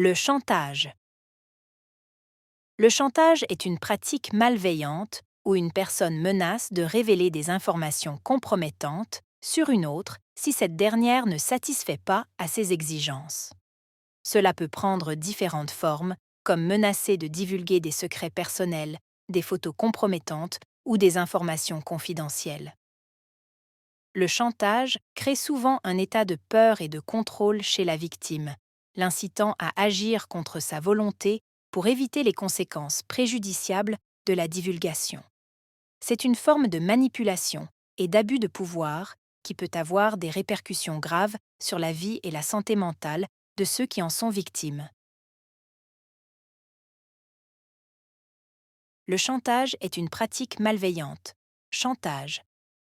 Le chantage. Le chantage est une pratique malveillante où une personne menace de révéler des informations compromettantes sur une autre si cette dernière ne satisfait pas à ses exigences. Cela peut prendre différentes formes, comme menacer de divulguer des secrets personnels, des photos compromettantes ou des informations confidentielles. Le chantage crée souvent un état de peur et de contrôle chez la victime, l'incitant à agir contre sa volonté pour éviter les conséquences préjudiciables de la divulgation. C'est une forme de manipulation et d'abus de pouvoir qui peut avoir des répercussions graves sur la vie et la santé mentale de ceux qui en sont victimes. Le chantage est une pratique malveillante. Chantage.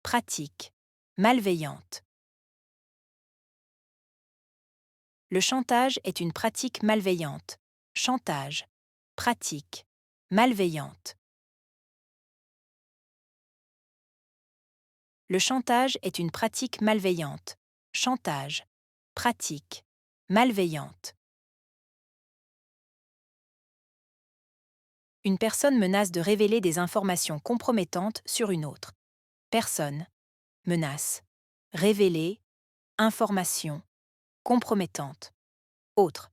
Pratique. Malveillante. Le chantage est une pratique malveillante. Chantage. Pratique. Malveillante. Le chantage est une pratique malveillante. Chantage. Pratique. Malveillante. Une personne menace de révéler des informations compromettantes sur une autre. Personne. Menace. Révéler. Information. Compromettante. Autre.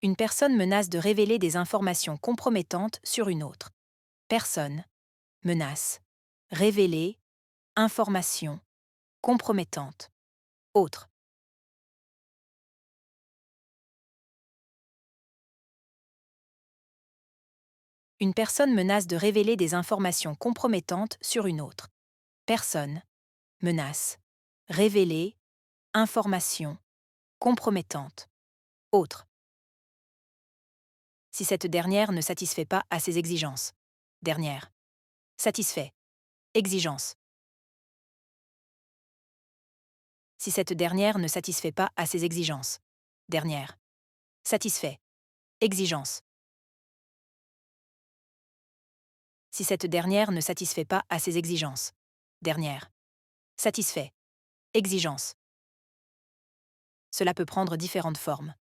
Une personne menace de révéler des informations compromettantes sur une autre. Personne. Menace. Révéler. Information. Compromettante. Autre. Une personne menace de révéler des informations compromettantes sur une autre. Personne. Menace. Révéler. Information. Compromettante. Autre. Si cette dernière ne satisfait pas à ses exigences. Dernière. Satisfait. Exigence. Si cette dernière ne satisfait pas à ses exigences. Dernière. Satisfait. Exigence. Si cette dernière ne satisfait pas à ses exigences. Dernière. Satisfait. Exigence. Cela peut prendre différentes formes.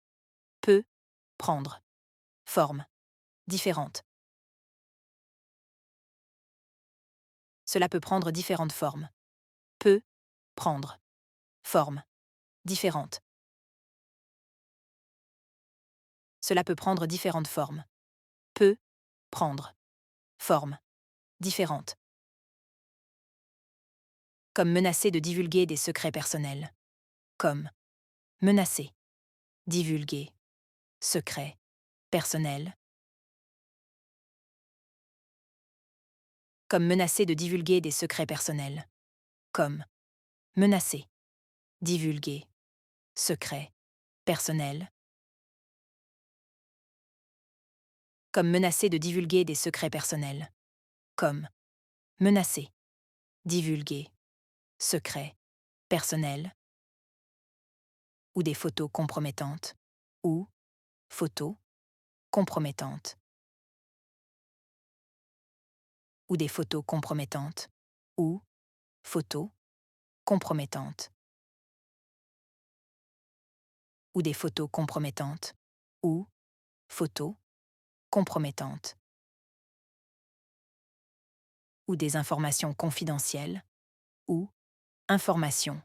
Peut prendre. Forme. Différente. Cela peut prendre différentes formes. Peut prendre. Forme. Différente. Cela peut prendre différentes formes. Peut prendre. Forme. Différente. Comme menacer de divulguer des secrets personnels. Comme menacer. Divulguer. Secret. Personnel. Comme menacer de divulguer des secrets personnels. Comme menacer. Divulguer. Secret. Personnel. Comme menacer de divulguer des secrets personnels. Comme menacer. Divulguer. Secret. Personnel. Ou des photos compromettantes. Ou photos compromettantes. Ou des photos compromettantes. Ou photos compromettantes. Ou des photos compromettantes. Ou photos compromettantes. Ou des informations confidentielles. Ou informations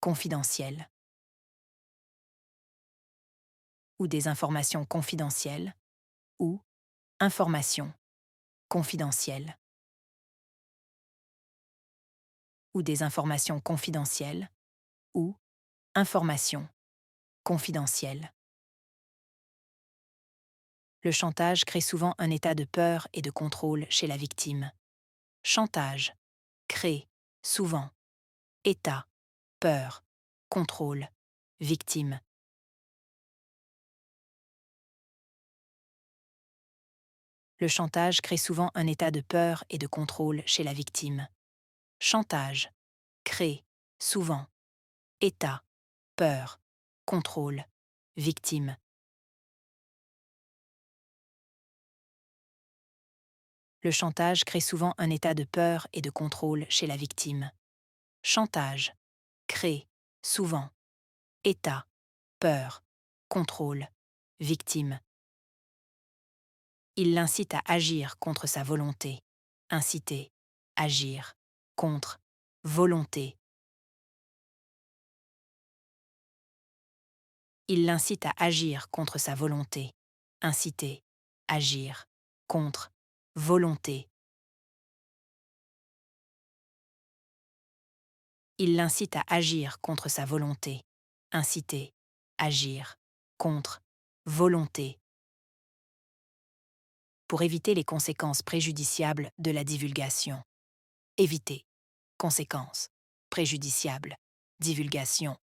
confidentielles. Ou des informations confidentielles. Ou informations confidentielles. Ou des informations confidentielles. Ou informations confidentielles. Le chantage crée souvent un état de peur et de contrôle chez la victime. Chantage crée souvent état, peur, contrôle, victime. Le chantage crée souvent un état de peur et de contrôle chez la victime. Chantage crée souvent état, peur, contrôle, victime. Le chantage crée souvent un état de peur et de contrôle chez la victime. Chantage crée, souvent. État, peur, contrôle, victime. Il l'incite à agir contre sa volonté. Inciter, agir, contre, volonté. Il l'incite à agir contre sa volonté. Inciter, agir, contre, volonté. Il l'incite à agir contre sa volonté. Inciter, agir, contre, volonté. Pour éviter les conséquences préjudiciables de la divulgation. Éviter. Conséquences. Préjudiciables. Divulgation.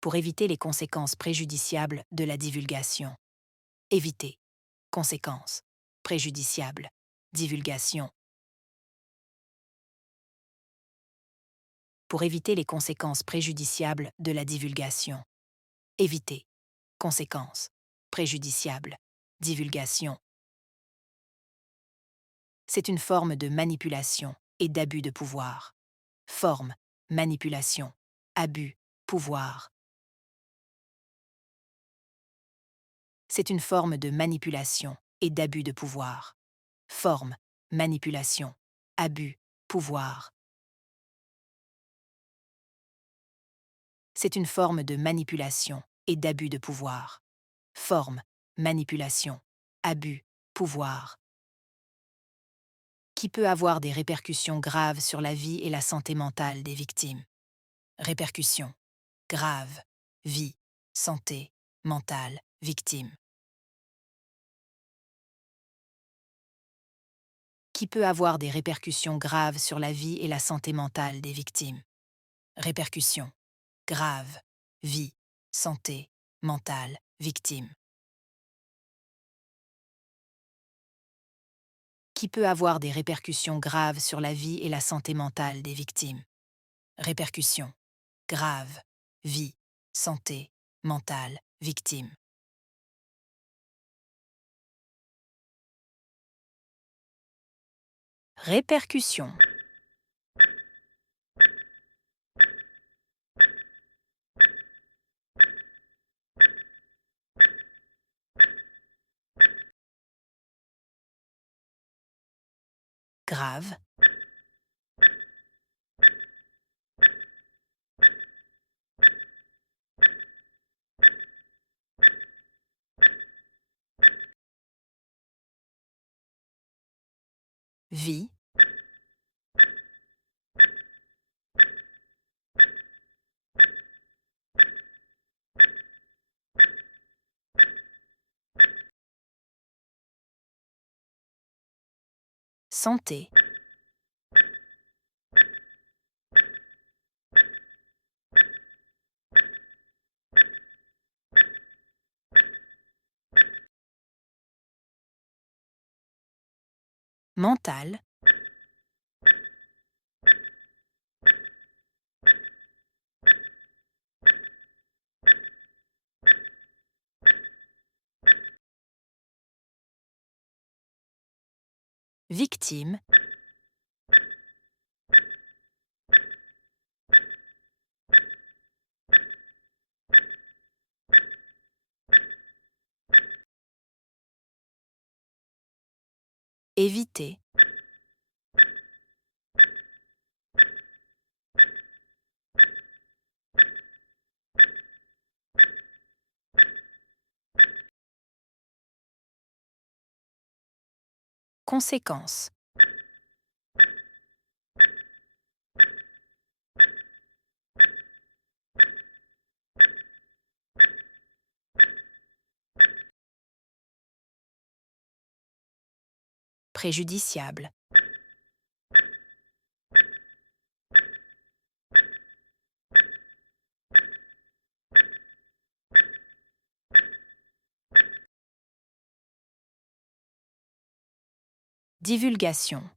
Pour éviter les conséquences préjudiciables de la divulgation. Éviter. Conséquences. Préjudiciables. Divulgation. Pour éviter les conséquences préjudiciables de la divulgation. Éviter. Conséquences. Préjudiciables. Divulgation. C'est une forme de manipulation et d'abus de pouvoir. Forme, manipulation, abus, pouvoir. C'est une forme de manipulation et d'abus de pouvoir. Forme, manipulation, abus, pouvoir. C'est une forme de manipulation et d'abus de pouvoir. Forme, manipulation, abus, pouvoir. Qui peut avoir des répercussions graves sur la vie et la santé mentale des victimes. Répercussions graves, vie, santé, mentale, victime. Qui peut avoir des répercussions graves sur la vie et la santé mentale des victimes. Répercussions graves, vie, santé, mentale, victime. Qui peut avoir des répercussions graves sur la vie et la santé mentale des victimes. Répercussions graves, vie, santé, mentale, victime. Répercussions. Grave. Vie. Santé. Mentale. Victime. Éviter. Conséquences. Préjudiciable. Divulgation.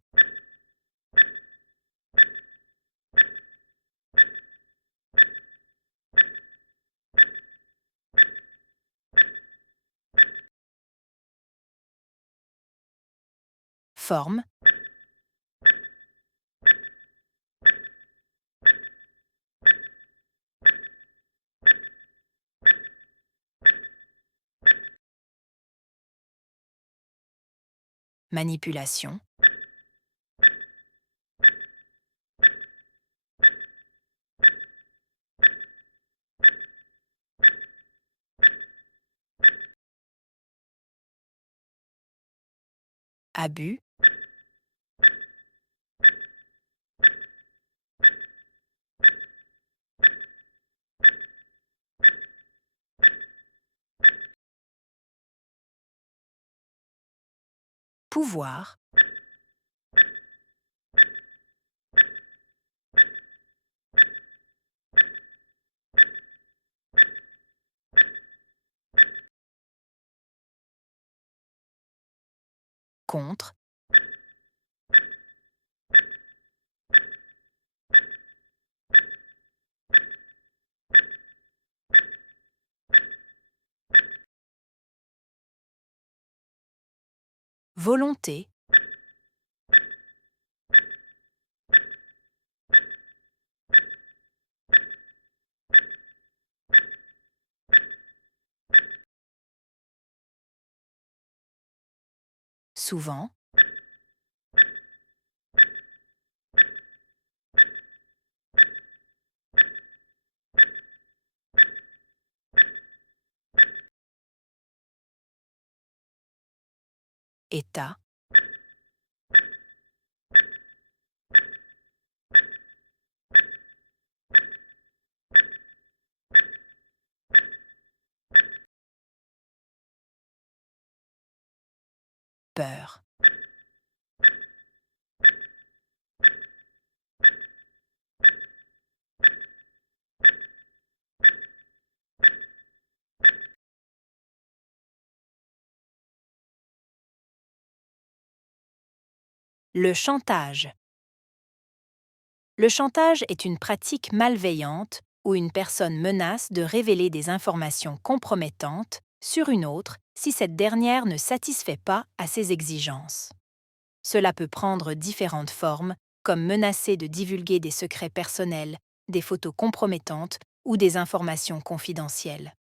Forme. manipulation, abus, pouvoir, contre, volonté, souvent, état, peur. Le chantage. Le chantage est une pratique malveillante où une personne menace de révéler des informations compromettantes sur une autre si cette dernière ne satisfait pas à ses exigences. Cela peut prendre différentes formes, comme menacer de divulguer des secrets personnels, des photos compromettantes ou des informations confidentielles.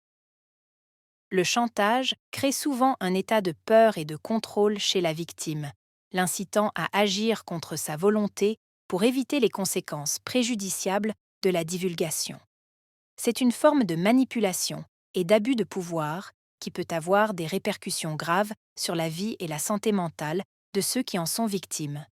Le chantage crée souvent un état de peur et de contrôle chez la victime, l'incitant à agir contre sa volonté pour éviter les conséquences préjudiciables de la divulgation. C'est une forme de manipulation et d'abus de pouvoir qui peut avoir des répercussions graves sur la vie et la santé mentale de ceux qui en sont victimes.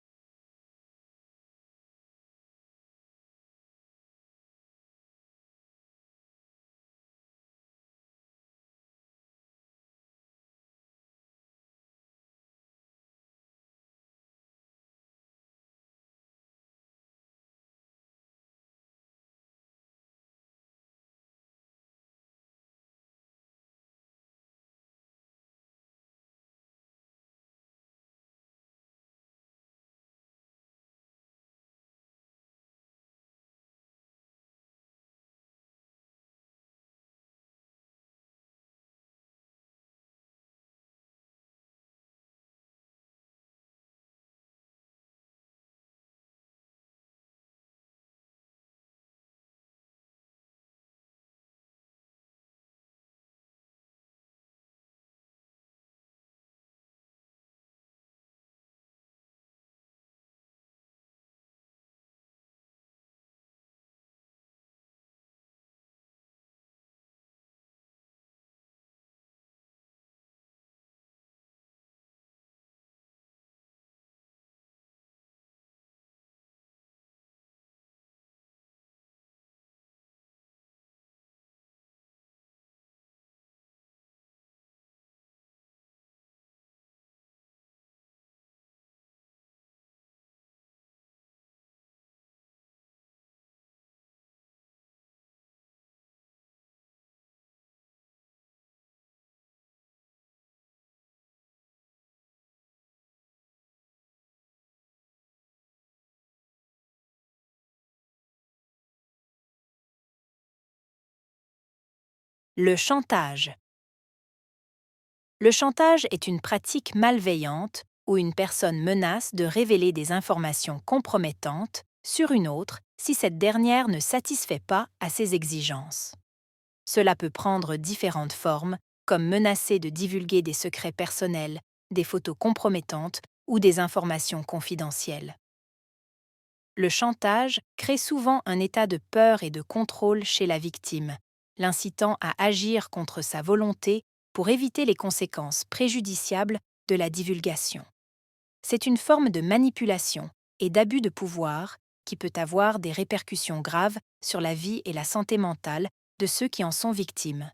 Le chantage. Le chantage est une pratique malveillante où une personne menace de révéler des informations compromettantes sur une autre si cette dernière ne satisfait pas à ses exigences. Cela peut prendre différentes formes, comme menacer de divulguer des secrets personnels, des photos compromettantes ou des informations confidentielles. Le chantage crée souvent un état de peur et de contrôle chez la victime, l'incitant à agir contre sa volonté pour éviter les conséquences préjudiciables de la divulgation. C'est une forme de manipulation et d'abus de pouvoir qui peut avoir des répercussions graves sur la vie et la santé mentale de ceux qui en sont victimes.